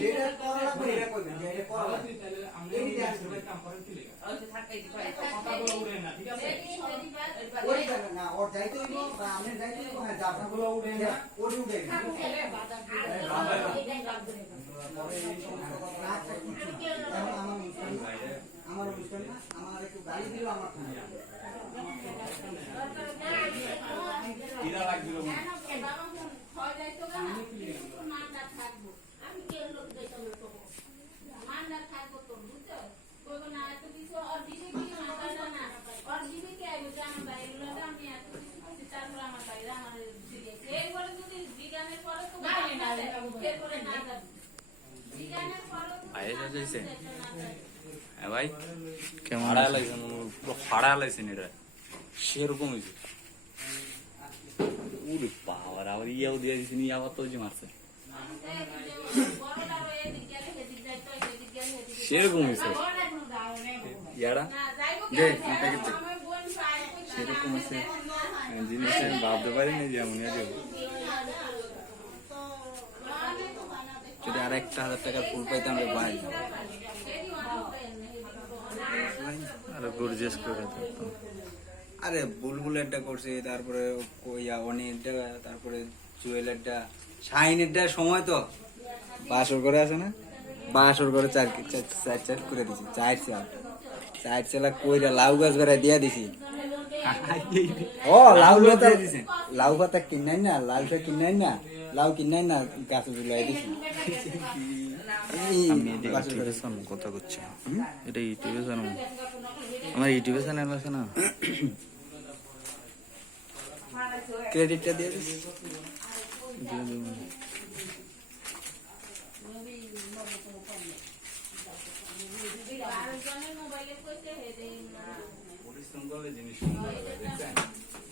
যেটা করা লাগবে এটা করবেন, যেটা করা লাগবে এই যে আসলে কথাগুলো উড়ে না, ঠিক আছে? ওই জায়গা না ওর যাইতে হইব বা আমি যাইতে হইব, হ্যাঁ যাবনাগুলো উঠে না ওটি উঠে না পরে এই সমস্ত কথা আচ্ছা কিছু এখন আমার অনুষ্ঠান না আমার একটু গালি দিল আমার কিরা লাগছিল ভাই কেমন ফাড়া লাগছে পুরো ফাড়া লাগছে এটা সেরকম হয়েছে ওরে পাওয়ার আবার ইয়াও দিয়ে দিচ্ছে নি আবার তো যে মারছে সেরকম হয়েছে ইয়ারা দে সেরকম হয়েছে জিনিসটা আমি ভাবতে পারিনি যে এমন যদি আর 1,000 টাকার ফুল পাইতাম রে ভাই আরো গর্জিয়াস করে থাকতাম আরে বুলবুলেরটা করছে তারপরে অনিরটা তারপরে জুয়েলারটা শাইনেরটা সময় তো বাসর করে আছে না বাসর করে চার করে দিছি চার চালা কইরা লাউ গাছ বেড়া দিয়া দিছি ও লাউ পাতা দিছে লাউ পাতা কিনাই না লাউটা কিনাই না লাউ কিনাই না গাছে ঝুলাই দিছি কথা করছে এটা ইউটিউবে চ্যানেল আমার ইউটিউবে চ্যানেল আছে না ক্রেডিটটা দিয়ে দিস পরিশ্রম করলে জিনিস